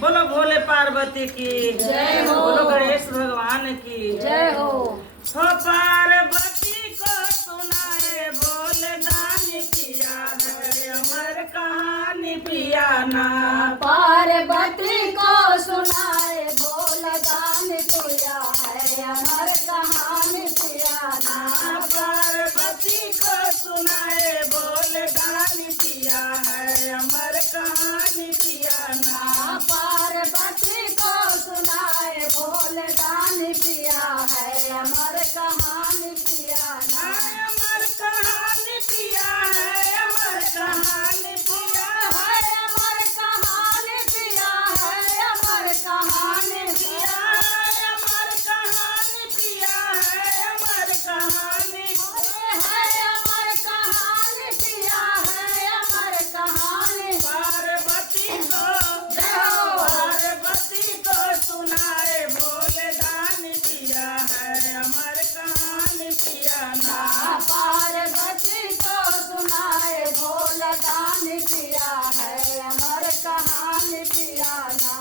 बोलो भोले पार्वती की जय हो। बोलो गणेश भगवान की जय हो। पार्वती को सुनाए भोले दानी पिया है अमर कहानी पिया ना। पार्वती को सुनाए बोल दान पिया है अमर कहानी पिया ना। पार्वती को सुनाए भोले दानी पिया है अमर कहानी पिया ना। पार्वती को सुनाए बोल दान पिया है अमर कहानी पिया ना। अमर कहानी पिया है अमर कहानी पिया है अमर कहानी पिया है अमर कहानी पिया है अमर कहानी पिया है अमर कहानी है अमर कहानी पिया है अमर कहानी। पार्वती को जय हो। पार्वती को सुनाए भोले दानी पिया है अमर कहानी पिया ना। पार्वती को सुनाए भोल दान पिया है अमर कहानी पिया ना।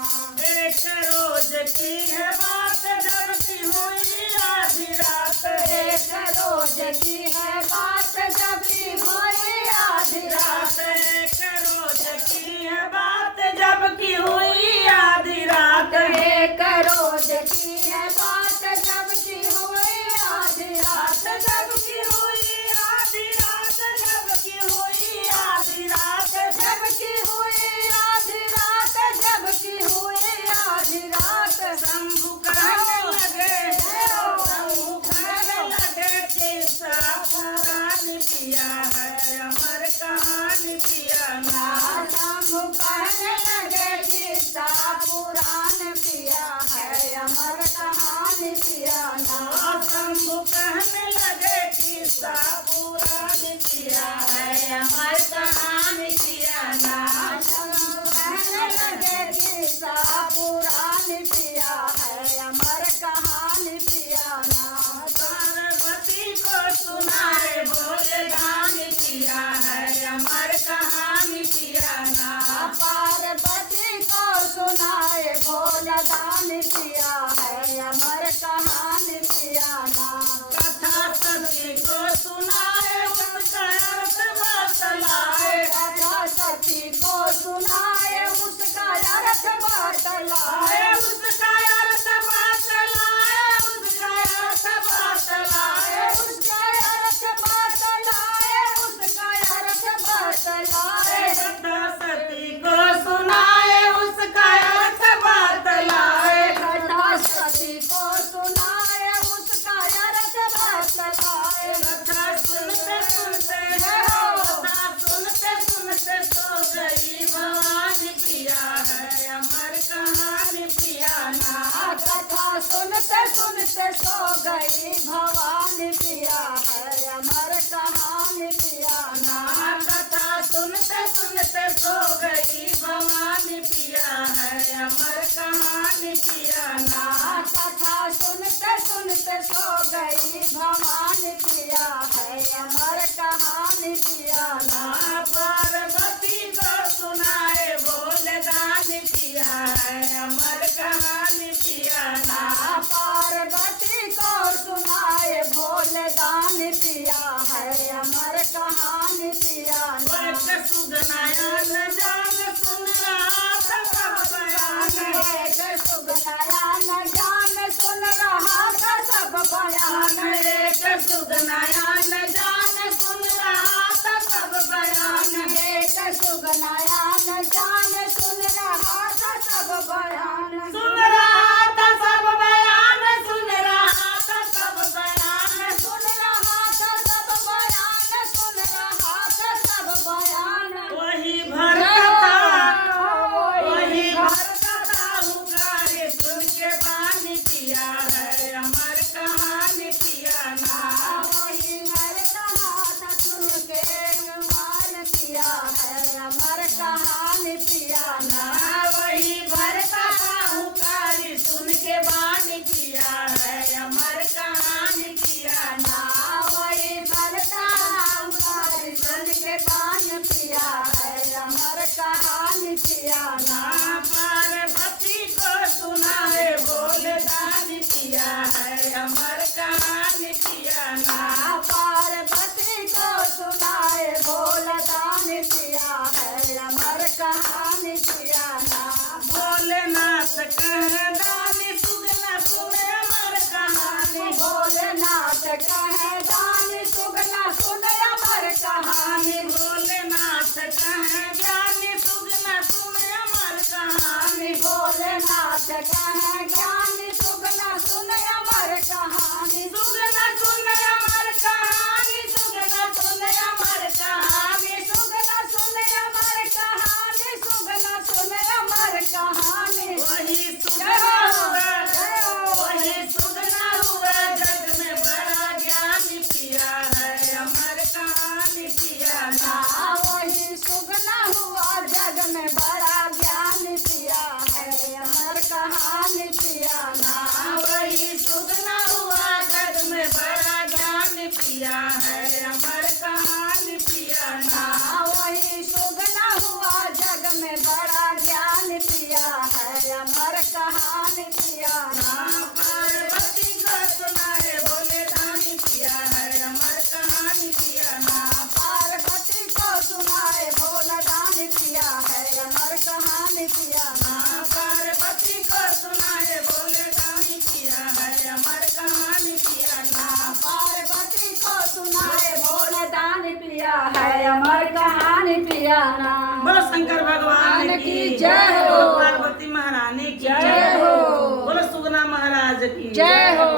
एक रोज की है बात जब की हुई आधी रात। एक रोज की है बात जब की हुई आधी रात। एक रोज की है बात जब की हुई आधी रात। एक रोज की है बात जब की हुई आधी रात। जब की हुई आधी रात जब की हुई आधी रात जब की हुई आधी रात जब की हुई आधी रात। शंभु कहने लगे शंभु कहने लगे किस्सा पुरानी पिया है अमर कहानी पिया ना। शंभु कहने लगे किस्सा पुराण पिया है अमर कहानी पिया ना। शंभु कहने लगे किस्सा पुरानी पिया है अमर कहानी पिया ना। शंभु कहने लगे किस्सा पुराण पिया है अमर कहानी पिया ना। पार्वती को सुनाए भोले दानी पिया है अमर कहानी पिया ना। पार्वती को सुनाए भोल दान पिया है अमर कहानी पिया ना। कथा सती को सुनाए उसका अर्थ बतलाए। कथा सती को सुनाए उसका अर्थ बतलाए। उसका अर्थ बतलाए उसका अर्थ बतलाए। उसका अर्थ बतलाए उसका अर्थ बतलाए। कथा सती को सुनाए उसका अर्थ बतलाए। कथा सती को सुनाए उसका अर्थ बतलाए। कथा सुनते सुनते कथा सुनते सुनते सो गई भवानी पिया है अमर कहानी पिया ना। कथा सुनते सुनते सो गई भवानी पिया है अमर कहानी पिया ना। कथा सुनते सुनते सो गई भवानी पिया है अमर कहानी पिया ना। कथा सुनते सुनते सो गई भवानी पिया है अमर कहानी पिया ना। पार्वती को सुनाए भोले दानी पिया है अमर कहानी पिया ना। पार्वती को सुनाए भोल दान पिया है अमर कहानी पिया ना। एक सुगनायन जान सुन रहा था सब बयान। एक सुगनायन जान सुन रहा था सब बयान। एक सुगनायन जान सुन रहा था सब बयान। एक सुगनायन जान सुन रहा था सब बयान। सुन रहा था सब बयान सुन रहा था सब बयान। सुन रहा था सब बयान सुन रहा था सब बयान। वही भरता वही भरता हुकारे सुन के बानी पिया है अमर कहानी पिया ना। वही मरता था सुन के मान पिया है अमर कहानी पिया कहे दानी सुगना सुने अमर कहानी भोलेनाथ कहे दानी सुगना सुन अमर कहानी भोलेनाथ कहे ज्ञानी सुगना सुने अमर कहानी भोलेनाथ कहे ज्ञानी सुगना सुन अमर कहानी सुगना सुने अमर कहानी सुगना सुने अमर कहानी सुगना सुन अमर कहानी सुगना सुन अमर कहानी वही सुगना हुआ वही सुगना हुआ जग में बड़ा ज्ञानी पिया है अमर कहानी पिया ना वही सुगना हुआ जग में बड़ा ज्ञान पिया है अमर कहानी पिया ना वही सुगना हुआ जग में बड़ा ज्ञान पिया है अमर कहानी पिया ना वही सुगना हुआ जग में बड़ा ज्ञान पिया है अमर कहानी पिया ना पार्वती को सुनाए बोले दानी पिया है अमर कहानी पिया ना पार्वती को सुनाए भोला दान पिया है अमर कहानी पिया ना पार्वती को सुनाए बोले दानी पिया है अमर कहानी पिया ना पार्वती को सुनाए भोले दान पिया है अमर कहानी पिया ना बोलो शंकर भगवान की जय हो। पार्वती महारानी की जय हो। बोलो सुगना महाराज की जय हो।